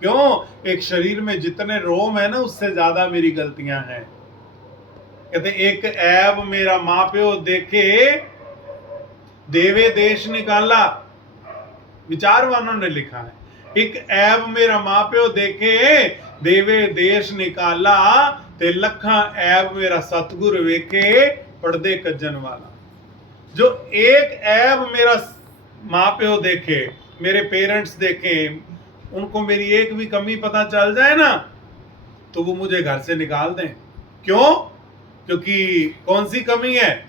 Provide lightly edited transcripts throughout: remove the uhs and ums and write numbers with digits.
क्यों? एक शरीर में जितने रोम है ना, उससे ज्यादा मेरी गलतियां हैं। कहते एक ऐब मेरा माँ प्यो देखे, देवे देश निकाला। विचारवानों ने लिखा है, एक ऐब मेरा माँ प्यो देखे, देवे देश निकाला, ते लखा ऐब मेरा सतगुर वेखे, पढ़दे कज्जन वाला। जो एक ऐब मेरा माँ प्यो देखे, मेरे पेरेंट्स देखें, उनको मेरी एक भी कमी पता चल जाए ना, तो वो मुझे घर से निकाल दें। क्यों? क्योंकि कौन सी कमी है?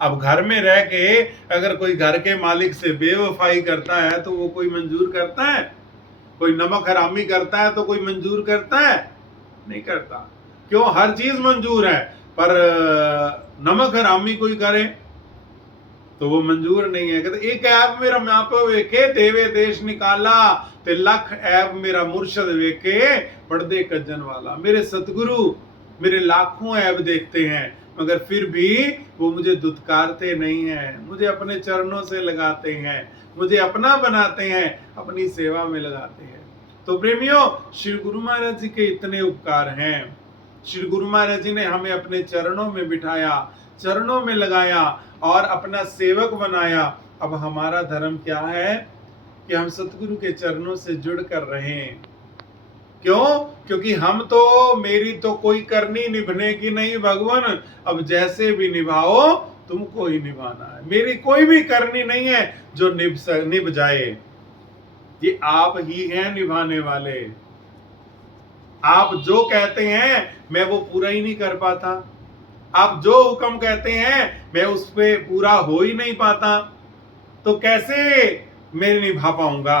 अब घर में रह के अगर कोई घर के मालिक से बेवफाई करता है तो वो कोई मंजूर करता है? कोई नमक हरामी करता है तो कोई मंजूर करता है? नहीं करता। क्यों? हर चीज मंजूर है, पर नमक हरामी कोई करे तो वो मंजूर नहीं है। कहते एक ऐब मेरा माँ प्यो वेखे, देवे देश निकाला, ते लख ऐब मेरा मुर्शद वेखे, पढ़दे कज्जन वाला। मेरे सतगुरु मेरे लाखों ऐब देखते हैं, मगर फिर भी वो मुझे दुत्कारते नहीं हैं, मुझे अपने चरणों से लगाते हैं, मुझे अपना बनाते हैं, अपनी सेवा में लगाते हैं। तो प्रेमियों, श्री गुरु महाराज जी के इतने उपकार हैं। श्री गुरु महाराज जी ने हमें अपने चरणों में बिठाया, चरणों में लगाया और अपना सेवक बनाया। अब हमारा धर्म क्या है कि हम सतगुरु के चरणों से जुड़ कर रहें। क्यों? क्योंकि हम तो, मेरी तो कोई करनी निभने की नहीं भगवान, अब जैसे भी निभाओ तुमको ही निभाना है। मेरी कोई भी करनी नहीं है जो निभ जाए, ये आप ही हैं निभाने वाले। आप जो कहते हैं मैं वो पूरा ही नहीं कर पाता, आप जो हुक्म कहते हैं मैं उस पे पूरा हो ही नहीं पाता, तो कैसे मैं निभा पाऊंगा?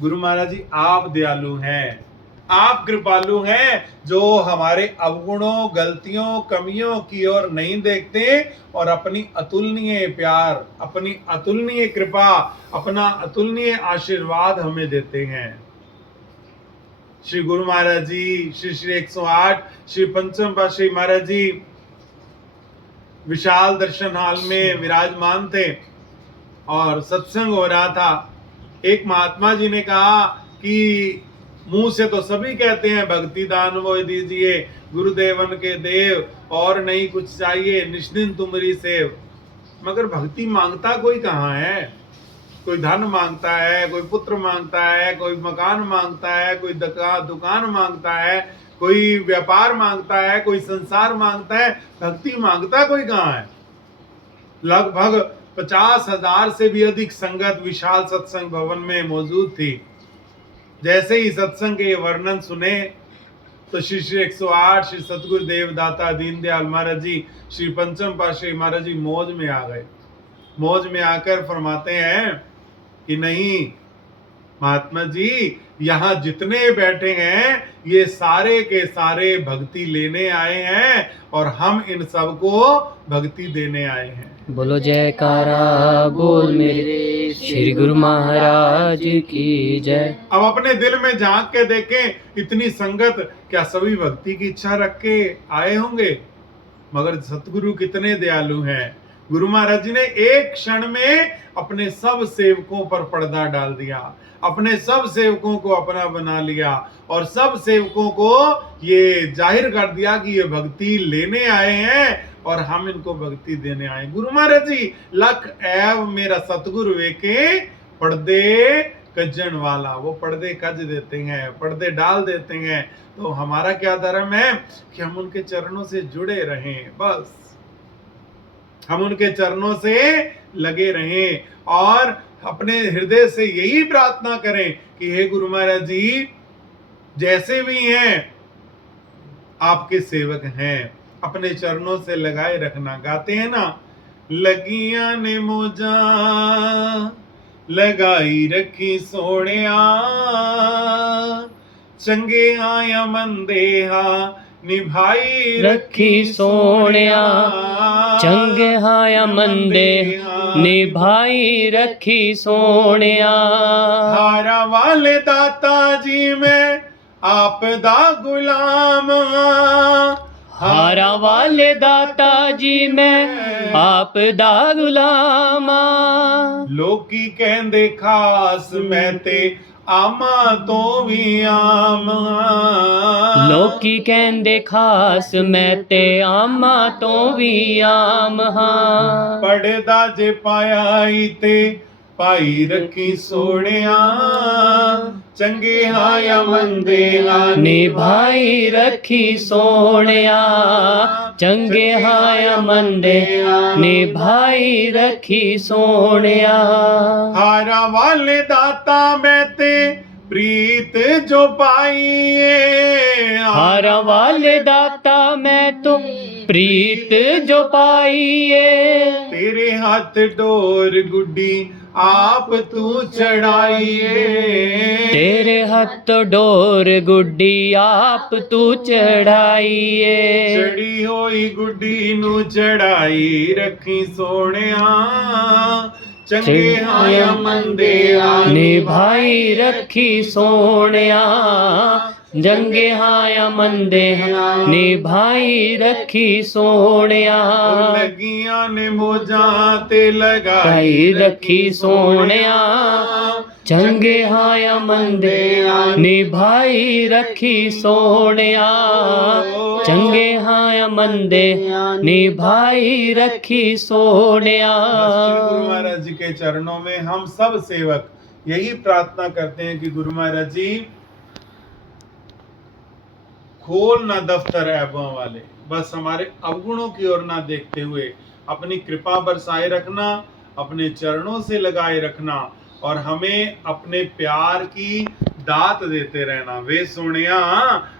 गुरु महाराज जी आप दयालु हैं, आप कृपालु हैं, जो हमारे अवगुणों, गलतियों, कमियों की ओर नहीं देखते और अपनी अतुलनीय प्यार, अपनी अतुलनीय कृपा, अपना अतुलनीय आशीर्वाद हमें देते हैं। श्री गुरु महाराज जी, श्री श्री 108 श्री पंचम पातशाही महाराज जी विशाल दर्शन हॉल में विराजमान थे और सत्संग हो रहा था। एक महात्मा जी ने कहा कि मुंह से तो सभी कहते हैं भक्ति दान वो दीजिए, गुरुदेवन के देव, और नहीं कुछ चाहिए, निष्दिन तुम्हारी सेव, मगर भक्ति मांगता कोई कहाँ है? कोई धन मांगता है, कोई पुत्र मांगता है, कोई मकान मांगता है, कोई दुकान मांगता है, कोई व्यापार मांगता है, कोई संसार मांगता है, भक्ति मांगता कोई कहाँ है? लगभग 50,000 से भी अधिक संगत विशाल सत्संग भवन में मौजूद थी। जैसे ही सत्संग के वर्णन सुने तो श्री श्री 108 श्री सतगुरु देवदाता दीनदयाल महाराज जी, श्री पंचम पातशाही महाराज जी मौज में आ गए। मौज में आकर फरमाते हैं कि नहीं महात्मा जी, यहाँ जितने बैठे हैं ये सारे के सारे भक्ति लेने आए हैं और हम इन सबको भक्ति देने आए हैं। बोलो जयकारा बोल मेरे श्री गुरु महाराज की जय। अब अपने दिल में झांक के देखें, इतनी संगत, क्या सभी भक्ति की इच्छा रख के आए होंगे? मगर सतगुरु कितने दयालु हैं। गुरु महाराज जी ने एक क्षण में अपने सब सेवकों पर पर्दा डाल दिया, अपने सब सेवकों को अपना बना लिया और सब सेवकों को ये जाहिर कर दिया कि ये भक्ति लेने आए हैं और हम इनको भक्ति देने आए। गुरु महाराज जी लख ऐब मेरा सतगुरु वेके, पर्दे कज्जन वाला, वो पर्दे कज देते हैं, पर्दे डाल देते हैं। तो हमारा क्या धर्म है कि हम उनके चरणों से जुड़े रहें, बस हम उनके चरणों से लगे रहें और अपने हृदय से यही प्रार्थना करें कि हे गुरु महाराज जी, जैसे भी हैं आपके सेवक हैं, अपने चरणों से लगाए रखना। गाते हैं ना, लगिया ने मोजा लगाई रखी सोनिया, चंगे आया मंदेहा निभाई रखी सोनिया, चंगे हाया मंदे निभाई रखी सोनिया। हारा वाले दाता जी में आप दा गुलाम, हारा वाले दाता जी मैं आप दा गुलामा। लोकी कहंदे खास मैं ते ਆਮਾ ਤੋਂ ਵੀ ਆਮ ਹਾਂ। ਲੋਕੀ ਕਹਿੰਦੇ ਖਾਸ ਮੈਂ ਤੇ ਆਮਾਂ ਤੋਂ ਵੀ ਆਮ ਹਾਂ। ਪੜਦਾ ਜੇ ਪਾਇਆ ਈ ਤੇ ਭਾਈ ਰੱਖੀ ਸੋਹਣਿਆ, ਚੰਗੇ ਹਾਂ ਜਾਂ ਮੰਦੇ ਹਾਂ ਨਿਭਾਈ ਰੱਖੀ ਸੋਹਣਿਆ, ਚੰਗੇ ਹਾਂ ਜਾਂ ਮੰਦੇ ਨਿਭਾਈ ਰੱਖੀ ਸੋਹਣਿਆ। ਹਾਰਾਂ ਵਾਲੇ ਦਾਤਾ ਮੈਂ ਤੇ ਪ੍ਰੀਤ ਜੋ ਪਾਈਏ, ਹਾਰਾਂ ਵਾਲੇ ਦਾਤਾ ਮੈਂ ਤੋਂ ਪ੍ਰੀਤ ਜੋ ਪਾਈਏ। ਤੇਰੇ ਹੱਥ ਡੋਰ ਗੁੱਡੀ ਆਪ ਤੂੰ ਚੜਾਈਏ, ਤੇਰੇ ਹੱਥ ਡੋਰ ਗੁੱਡੀ ਆਪ ਤੂੰ ਚੜਾਈਏ। ਚੜੀ ਹੋਈ ਗੁੱਡੀ ਨੂੰ ਚੜਾਈ ਰੱਖੀ ਸੋਹਣਿਆ, ਚੰਗੇ ਹਾਂ ਜਾਂ ਮੰਦੇ ਹਾਂ ਨਿਭਾਈ ਰੱਖੀ ਸੋਹਣਿਆ, ਚੰਗੇ ਹਾਂ ਜਾਂ ਮੰਦੇ ਨਿਭਾਈ ਰੱਖੀ ਸੋਹਣਿਆ। ਲੱਗੀਆਂ ਨੇ ਮੋਜਾਂ ਤੇ ਲਗਾਈ ਕਾਈ ਰੱਖੀ ਸੋਹਣਿਆ, ਚੰਗੇ ਹਾਂ ਜਾਂ ਮੰਦੇ ਨਿਭਾਈ ਰੱਖੀ ਸੋਹਣਿਆ, ਚੰਗੇ ਹਾਂ ਜਾਂ ਮੰਦੇ निभाई रखी सोनिया। गुरु महाराज जी के चरणों में हम सब सेवक यही प्रार्थना करते हैं कि गुरु महाराज जी खोल ना दफ्तर ऐबों वाले, बस हमारे अवगुणों की ओर ना देखते हुए अपनी कृपा बरसाए रखना, अपने चरणों से लगाए रखना और हमें अपने प्यार की दात देते रहना। वे सोनिया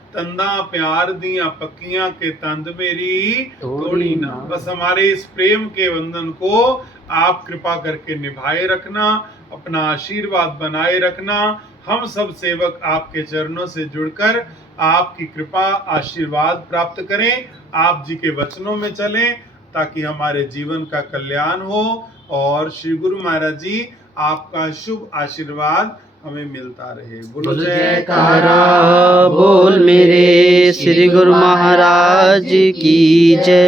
तंदा प्यार दिया पक्कियां के तंद मेरी तोड़ी ना। बस हमारे इस प्रेम के बंधन को आप कृपा करके निभाए रखना, अपना आशीर्वाद बनाए रखना। हम सब सेवक आपके चरणों से जुड़कर आपकी कृपा आशीर्वाद प्राप्त करें, आप जी के वचनों में चलें ताकि हमारे जीवन का कल्याण हो और श्री गुरु महाराज जी आपका शुभ आशीर्वाद हमें मिलता रहे। बोलो जयकारा बोल मेरे श्री गुरु महाराज की जय।